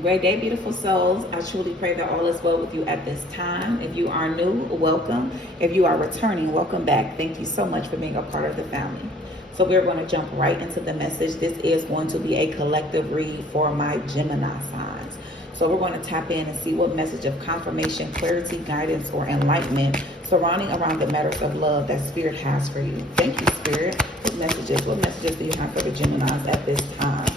Great day, beautiful souls. I truly pray that all is well with you at this time. If you are new, welcome. If you are returning, welcome back. Thank you so much for being a part of the family. So we're going to jump right into the message. This is going to be a collective read for my Gemini signs. So we're going to tap in and see what message of confirmation, clarity, guidance, or enlightenment surrounding around the matters of love that Spirit has for you. Thank you, Spirit. What messages do you have for the Geminis at this time?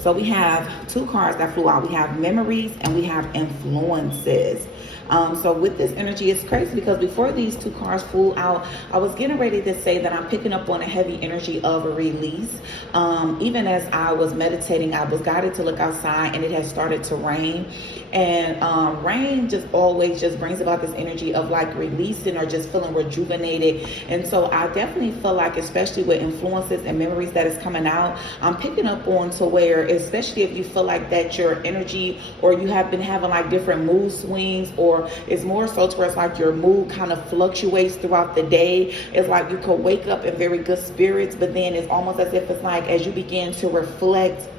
So we have two cards that flew out. We have memories and we have influences. So with this energy, it's crazy because before these two cards flew out, I was getting ready to say that I'm picking up on a heavy energy of a release. Even as I was meditating, I was guided to look outside and it had started to rain. And rain just always just brings about this energy of like releasing or just feeling rejuvenated. And so I definitely feel like, especially with influences and memories that is coming out, I'm picking up on to where, especially if you feel like that your energy or you have been having like different mood swings, or it's more so to where it's like your mood kind of fluctuates throughout the day. It's like you could wake up in very good spirits, but then it's almost as if it's like as you begin to reflect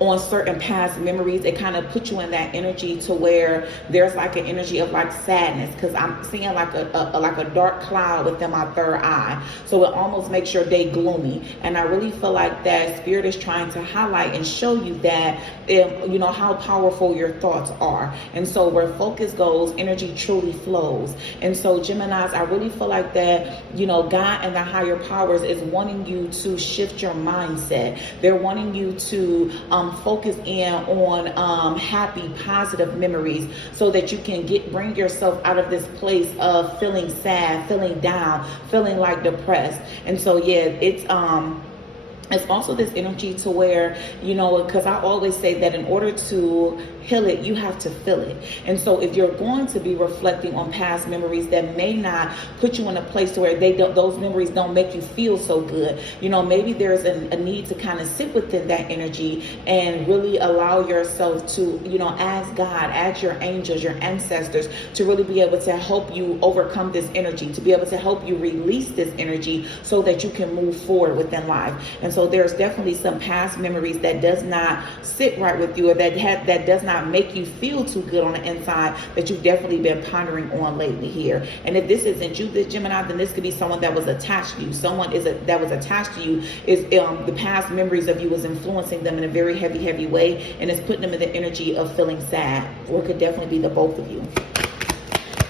on certain past memories, it kind of puts you in that energy to where there's like an energy of like sadness, because I'm seeing like a dark cloud within my third eye. So it almost makes your day gloomy. And I really feel like that Spirit is trying to highlight and show you that you know how powerful your thoughts are. And so where focus goes, energy truly flows. And so Geminis, I really feel like that, you know, God and the higher powers is wanting you to shift your mindset. They're wanting you to focus in on happy, positive memories, so that you can bring yourself out of this place of feeling sad, feeling down, feeling like depressed. And so yeah, it's also this energy to where, you know, because I always say that in order to heal it, you have to feel it. And so if you're going to be reflecting on past memories that may not put you in a place where those memories don't make you feel so good, you know, maybe there's a need to kind of sit within that energy and really allow yourself to, you know, ask God, ask your angels, your ancestors to really be able to help you overcome this energy, to be able to help you release this energy so that you can move forward within life. And so there's definitely some past memories that does not sit right with you, or that does not make you feel too good on the inside, that you've definitely been pondering on lately here. And if this isn't you, this Gemini, then this could be someone that was attached to you. That was attached to you is the past memories of you was influencing them in a very heavy way, and it's putting them in the energy of feeling sad. Or it could definitely be the both of you.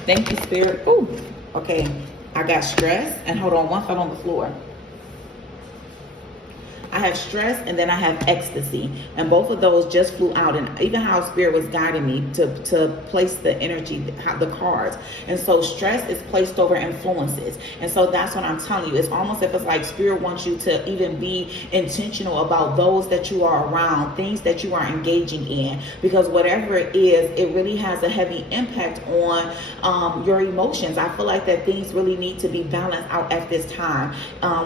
Thank you, Spirit. Ooh, okay. I got stress, and hold on, one fell on the floor. I have stress and then I have ecstasy, and both of those just flew out. And even how Spirit was guiding me to place the energy, the cards. And so stress is placed over influences. And so that's what I'm telling you. It's almost if it's like Spirit wants you to even be intentional about those that you are around, things that you are engaging in, because whatever it is, it really has a heavy impact on your emotions. I feel like that things really need to be balanced out at this time.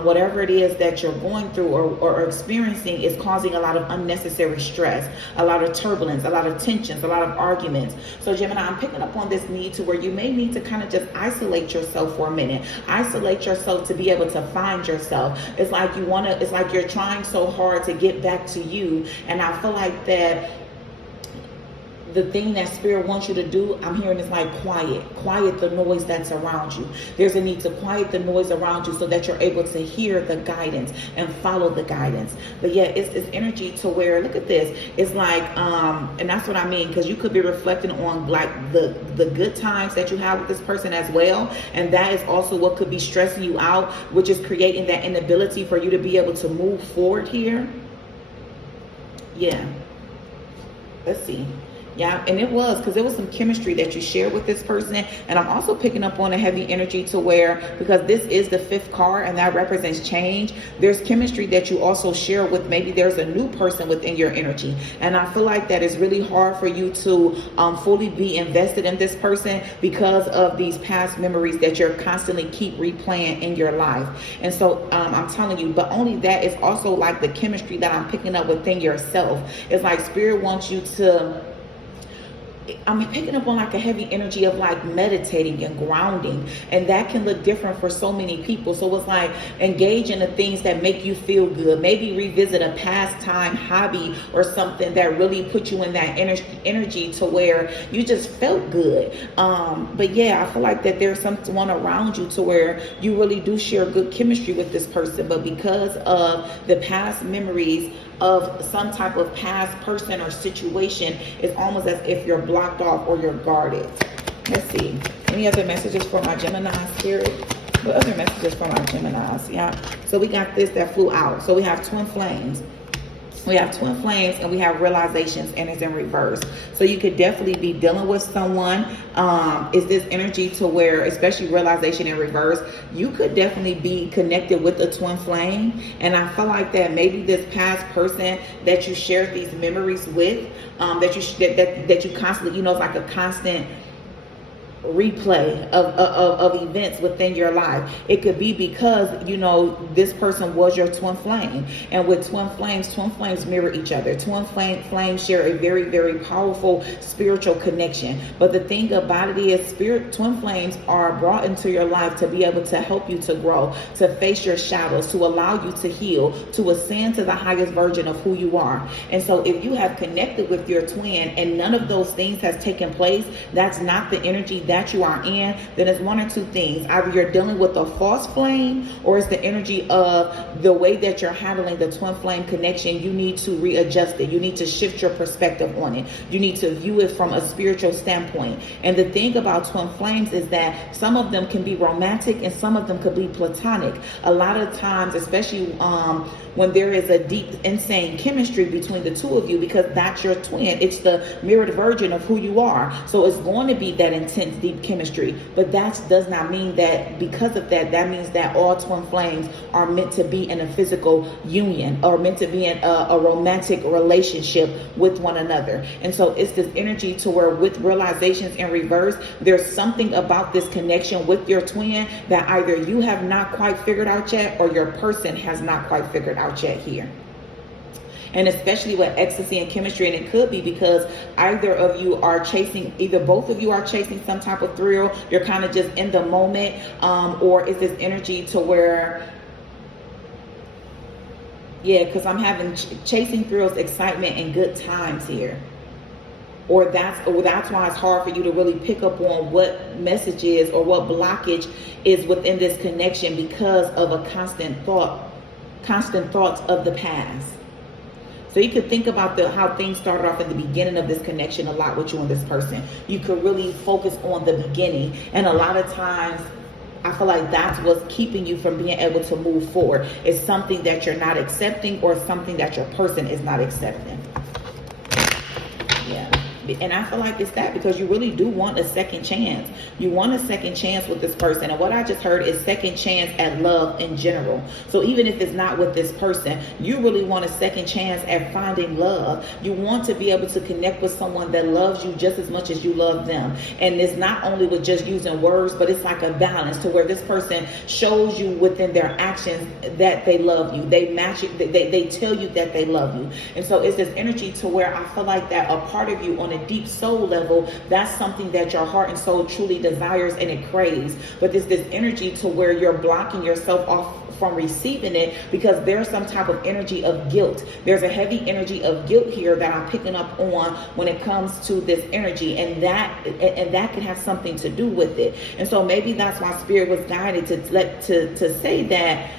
Whatever it is that you're going through or experiencing is causing a lot of unnecessary stress, a lot of turbulence, a lot of tensions, a lot of arguments. So Gemini, I'm picking up on this need to where you may need to kind of just isolate yourself for a minute. Isolate yourself to be able to find yourself. It's like it's like you're trying so hard to get back to you. And I feel like that the thing that Spirit wants you to do, I'm hearing, is like quiet the noise that's around you. There's a need to quiet the noise around you so that you're able to hear the guidance and follow the guidance. But yeah, it's energy to where, look at this, it's like and that's what I mean, because you could be reflecting on like the good times that you have with this person as well, and that is also what could be stressing you out, which is creating that inability for you to be able to move forward here. Yeah, let's see. Yeah, and it was because there was some chemistry that you shared with this person. And I'm also picking up on a heavy energy to where, because this is the fifth card and that represents change, there's chemistry that you also share with, maybe there's a new person within your energy. And I feel like that is really hard for you to fully be invested in this person because of these past memories that you're constantly keep replaying in your life. And so I'm telling you, but only that is also like the chemistry that I'm picking up within yourself. It's like Spirit wants you to I'm picking up on like a heavy energy of like meditating and grounding, and that can look different for so many people. So it's like engage in the things that make you feel good. Maybe revisit a pastime, hobby, or something that really put you in that energy to where you just felt good. But yeah, I feel like that there's someone around you to where you really do share good chemistry with this person, but because of the past memories of some type of past person or situation, it's almost as if you're blocked off or you're guarded. Let's see. Any other messages for my Gemini spirit? What other messages for my Geminis? Yeah. So we got this that flew out. So we have twin flames. We have twin flames and we have realizations, and it's in reverse. So you could definitely be dealing with someone. Is this energy to where, especially realization in reverse, you could definitely be connected with a twin flame. And I feel like that maybe this past person that you shared these memories with, that you constantly, it's like a constant replay of events within your life. It could be because this person was your twin flame, and with twin flames mirror each other. Twin flames share a very, very powerful spiritual connection. But the thing about it is, twin flames are brought into your life to be able to help you to grow, to face your shadows, to allow you to heal, to ascend to the highest version of who you are. And so if you have connected with your twin and none of those things has taken place, that's not the energy that you are in, then it's one or two things. Either you're dealing with a false flame, or it's the energy of the way that you're handling the twin flame connection. You need to readjust it. You need to shift your perspective on it. You need to view it from a spiritual standpoint. And the thing about twin flames is that some of them can be romantic and some of them could be platonic. A lot of times, especially when there is a deep, insane chemistry between the two of you, because that's your twin. It's the mirrored version of who you are. So it's going to be that intense, deep chemistry. But that does not mean that because of that means that all twin flames are meant to be in a physical union or meant to be in a romantic relationship with one another. And so it's this energy to where with realizations in reverse, there's something about this connection with your twin that either you have not quite figured out yet or your person has not quite figured out yet here. And especially with ecstasy and chemistry, and it could be because either both of you are chasing some type of thrill. You're kind of just in the moment, or is this energy to where, because I'm having chasing thrills, excitement, and good times here. Or that's why it's hard for you to really pick up on what message is or what blockage is within this connection, because of a constant thoughts of the past. So you could think about how things started off in the beginning of this connection a lot with you and this person. You could really focus on the beginning. And a lot of times, I feel like that's what's keeping you from being able to move forward. It's something that you're not accepting, or something that your person is not accepting. Yeah. And I feel like it's that because you really do want a second chance. You want a second chance with this person. And what I just heard is second chance at love in general. So even if it's not with this person, you really want a second chance at finding love. You want to be able to connect with someone that loves you just as much as you love them. And it's not only with just using words, but it's like a balance to where this person shows you within their actions that they love you. They match it. They tell you that they love you. And so it's this energy to where I feel like that a part of you on a deep soul level, that's something that your heart and soul truly desires and it craves. But there's this energy to where you're blocking yourself off from receiving it because there's some type of energy of guilt. There's a heavy energy of guilt here that I'm picking up on when it comes to this energy, and that can have something to do with it. And so maybe that's why Spirit was guided to say that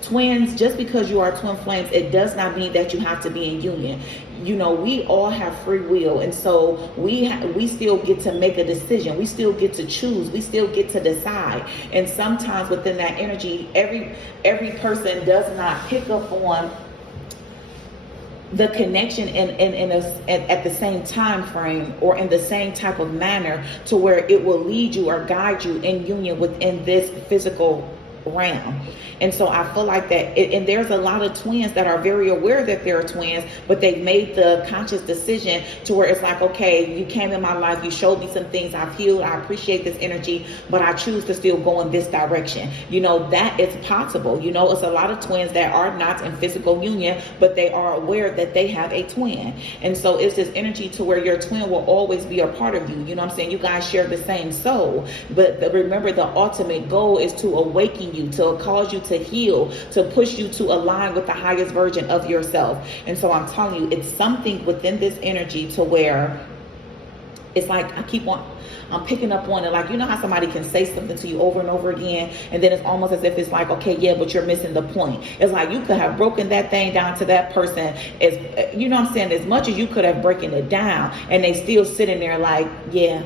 twins, just because you are twin flames, it does not mean that you have to be in union. We all have free will, and so we still get to make a decision. We still get to choose. We still get to decide. And sometimes within that energy, every person does not pick up on the connection at the same time frame or in the same type of manner to where it will lead you or guide you in union within this physical realm. And so I feel like that, and there's a lot of twins that are very aware that they're twins, but they've made the conscious decision to where it's like, okay, you came in my life, you showed me some things, I've healed, I appreciate this energy, but I choose to still go in this direction. You know, that is possible. You know, it's a lot of twins that are not in physical union, but they are aware that they have a twin. And so it's this energy to where your twin will always be a part of you. You know what I'm saying? You guys share the same soul, but remember, the ultimate goal is to awaken you, to cause you to heal, to push you to align with the highest version of yourself. And so I'm telling you, it's something within this energy to where it's like I'm picking up on it. Like, you know how somebody can say something to you over and over again, and then it's almost as if it's like, okay, yeah, but you're missing the point. It's like you could have broken that thing down to that person, as you know what I'm saying, as much as you could have broken it down, and they still sitting there like, yeah,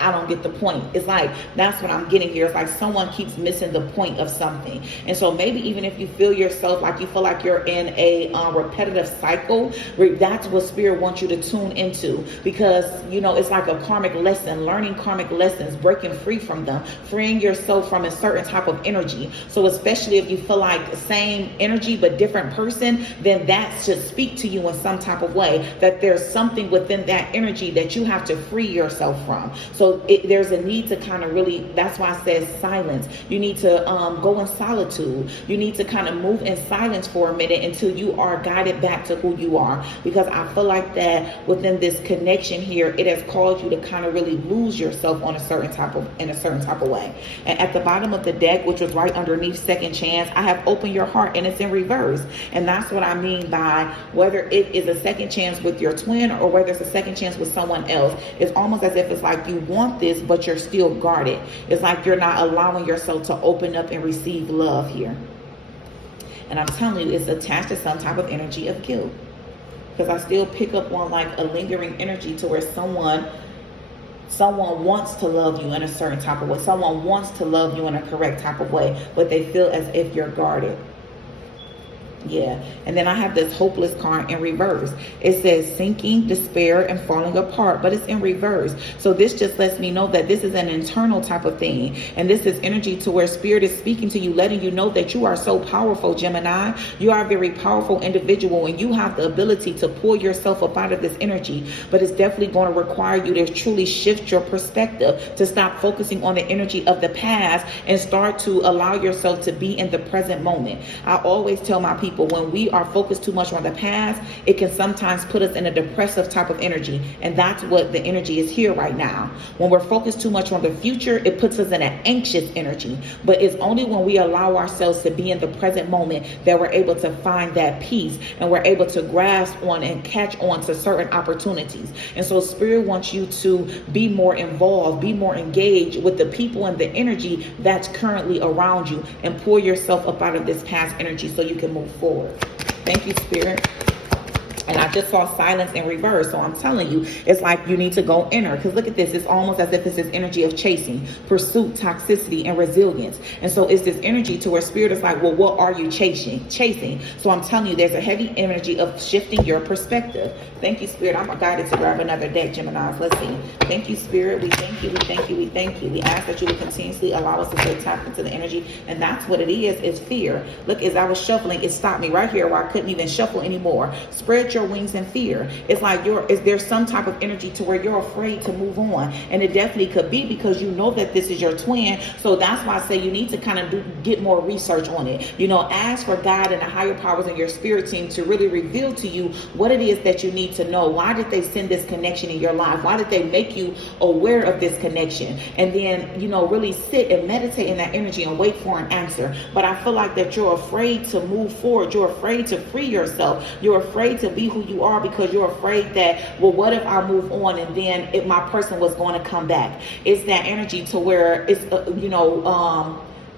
I don't get the point. It's like, that's what I'm getting here. It's like someone keeps missing the point of something. And so maybe even if you feel yourself like you feel like you're in a repetitive cycle, that's what spirit wants you to tune into, because, you know, it's like a karmic lesson, learning karmic lessons, breaking free from them, freeing yourself from a certain type of energy. So especially if you feel like the same energy but different person, then that should speak to you in some type of way, that there's something within that energy that you have to free yourself from. So there's a need to kind of really, that's why I said silence. You need to go in solitude. You need to kind of move in silence for a minute until you are guided back to who you are. Because I feel like that within this connection here, it has caused you to kind of really lose yourself in a certain type of way. And at the bottom of the deck, which was right underneath second chance, I have opened your heart, and it's in reverse. And that's what I mean by whether it is a second chance with your twin or whether it's a second chance with someone else. It's almost as if it's like you want this, but you're still guarded. It's like you're not allowing yourself to open up and receive love here. And I'm telling you, it's attached to some type of energy of guilt, because I still pick up on like a lingering energy to where someone wants to love you in a certain type of way. Someone wants to love you in a correct type of way, but they feel as if you're guarded. Yeah. And then I have this hopeless card in reverse. It says sinking, despair, and falling apart, but it's in reverse. So this just lets me know that this is an internal type of thing. And this is energy to where spirit is speaking to you, letting you know that you are so powerful, Gemini. You are a very powerful individual, and you have the ability to pull yourself up out of this energy. But it's definitely going to require you to truly shift your perspective, to stop focusing on the energy of the past and start to allow yourself to be in the present moment. I always tell my people, when we are focused too much on the past, it can sometimes put us in a depressive type of energy. And that's what the energy is here right now. When we're focused too much on the future, it puts us in an anxious energy. But it's only when we allow ourselves to be in the present moment that we're able to find that peace, and we're able to grasp on and catch on to certain opportunities. And so spirit wants you to be more involved, be more engaged with the people and the energy that's currently around you, and pull yourself up out of this past energy so you can move forward. Thank you, spirit. And I just saw silence in reverse. So I'm telling you, it's like you need to go inner. Because look at this. It's almost as if it's this energy of chasing, pursuit, toxicity, and resilience. And so it's this energy to where spirit is like, well, what are you chasing? So I'm telling you, there's a heavy energy of shifting your perspective. Thank you, spirit. I'm guided to grab another deck, Gemini. Let's see. Thank you, spirit. We thank you. We thank you. We thank you. We ask that you will continuously allow us to stay tapped into the energy. And that's what it is fear. Look, as I was shuffling, it stopped me right here where I couldn't even shuffle anymore. Spread your wings in fear. It's like there's some type of energy to where you're afraid to move on, and it definitely could be because you know that this is your twin. So that's why I say you need to kind of get more research on it. You know, ask for God and the higher powers in your spirit team to really reveal to you what it is that you need to know. Why did they send this connection in your life? Why did they make you aware of this connection? And then, you know, really sit and meditate in that energy and wait for an answer. But I feel like that you're afraid to move forward. You're afraid to free yourself. You're afraid to be who you are because you're afraid that, well, what if I move on and then my person was going to come back? It's that energy to where it's,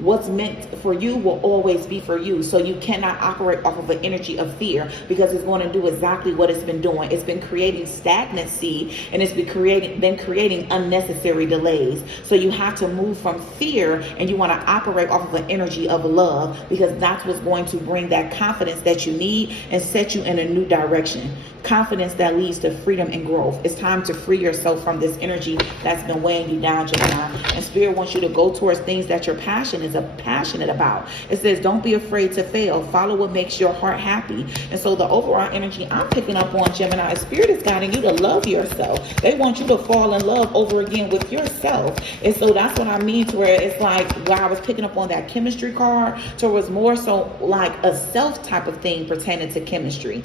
what's meant for you will always be for you. So you cannot operate off of an energy of fear, because it's going to do exactly what it's been doing. It's been creating stagnancy, and it's been creating unnecessary delays. So you have to move from fear, and you want to operate off of an energy of love, because that's what's going to bring that confidence that you need and set you in a new direction. Confidence that leads to freedom and growth. It's time to free yourself from this energy that's been weighing you down, Gemini. And spirit wants you to go towards things that you're passionate is passionate about. It says, don't be afraid to fail. Follow what makes your heart happy. And so the overall energy I'm picking up on, Gemini, Spirit is guiding you to love yourself. They want you to fall in love over again with yourself. And so that's what I mean, to where it's like, where I was picking up on that chemistry card, to where it's more so like a self type of thing pertaining to chemistry.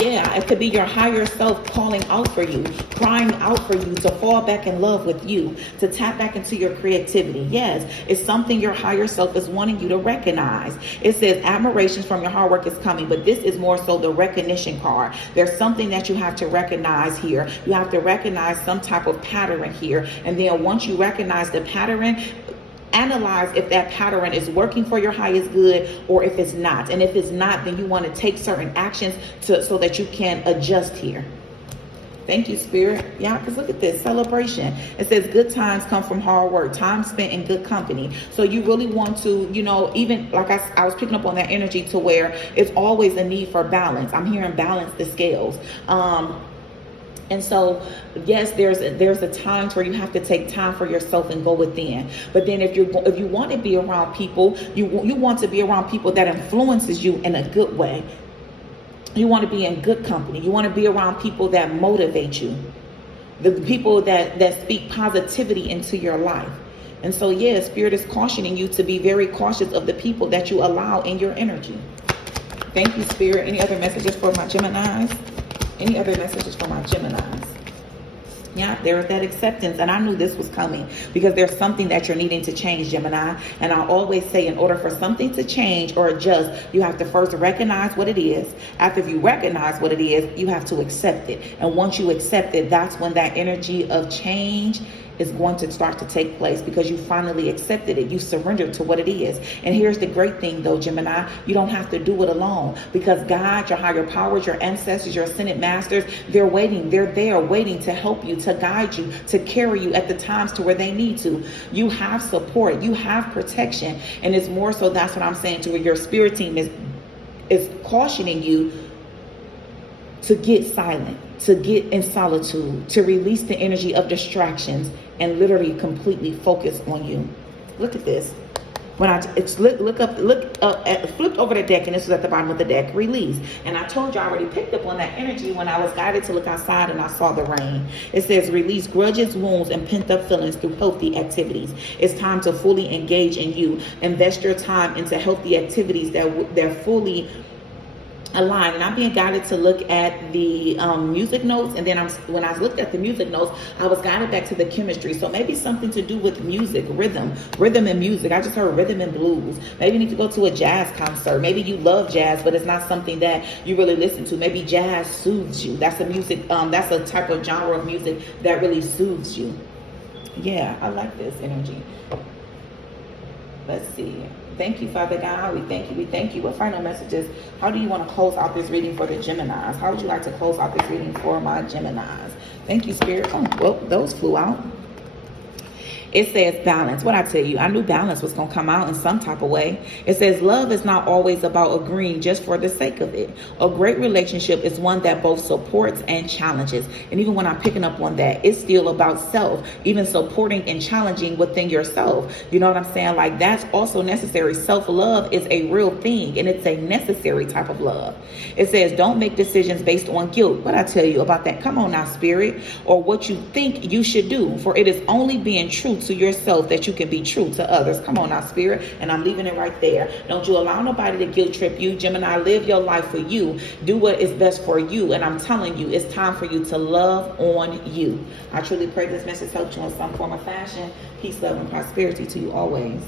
Yeah, it could be your higher self calling out for you, crying out for you to fall back in love with you, to tap back into your creativity. Yes, it's something your higher self is wanting you to recognize. It says admiration from your hard work is coming, but this is more so the recognition card. There's something that you have to recognize here. You have to recognize some type of pattern here. And then once you recognize the pattern, analyze if that pattern is working for your highest good or if it's not. And if it's not, then you want to take certain actions so that you can adjust here. Thank you, Spirit. Yeah, because look at this celebration. It says good times come from hard work, time spent in good company. So you really want to, even like I was picking up on that energy, to where it's always a need for balance. I'm hearing balance the scales. And so, yes, there's a time where you have to take time for yourself and go within. But then if you want to be around people, you want to be around people that influences you in a good way. You want to be in good company. You want to be around people that motivate you. The people that speak positivity into your life. And so, yeah, Spirit is cautioning you to be very cautious of the people that you allow in your energy. Thank you, Spirit. Any other messages for my Geminis? Any other messages for my Geminis? Yeah, there's that acceptance. And I knew this was coming because there's something that you're needing to change, Gemini. And I always say, in order for something to change or adjust, you have to first recognize what it is. After you recognize what it is, you have to accept it. And once you accept it, that's when that energy of change is going to start to take place, because you finally accepted it. You surrendered to what it is. And here's the great thing though, Gemini, you don't have to do it alone, because God, your higher powers, your ancestors, your ascended masters, they're waiting. They're there waiting to help you, to guide you, to carry you at the times to where they need to. You have support, you have protection. And it's more so, that's what I'm saying, to where your spirit team is cautioning you to get silent, to get in solitude, to release the energy of distractions and literally completely focus on you. Look at this. When flip over the deck, and this was at the bottom of the deck, release. And I told you I already picked up on that energy when I was guided to look outside and I saw the rain. It says release grudges, wounds, and pent up feelings through healthy activities. It's time to fully engage in you. Invest your time into healthy activities they're fully aligned. And I'm being guided to look at the music notes, and then when I looked at the music notes, I was guided back to the chemistry. So maybe something to do with music, rhythm and music. I just heard rhythm and blues. Maybe you need to go to a jazz concert. Maybe you love jazz, but it's not something that you really listen to. Maybe jazz soothes you. That's a music. That's a type of genre of music that really soothes you. Yeah, I like this energy. Let's see. Thank you, Father God. We thank you. We thank you. What final messages? How do you want to close out this reading for the Geminis? How would you like to close out this reading for my Geminis? Thank you, Spirit. Oh, well, those flew out. It says balance. What I tell you, I knew balance was going to come out in some type of way. It says love is not always about agreeing just for the sake of it. A great relationship is one that both supports and challenges. And even when I'm picking up on that, it's still about self, even supporting and challenging within yourself. You know what I'm saying? Like, that's also necessary. Self-love is a real thing, and it's a necessary type of love. It says don't make decisions based on guilt. What I tell you about that? Come on now, Spirit. Or what you think you should do, for it is only being true to yourself that you can be true to others. Come on now, Spirit. And I'm leaving it right there. Don't you allow nobody to guilt trip you. Gemini, live your life for you. Do what is best for you. And I'm telling you, it's time for you to love on you. I truly pray this message helped you in some form or fashion. Peace, love, and prosperity to you always.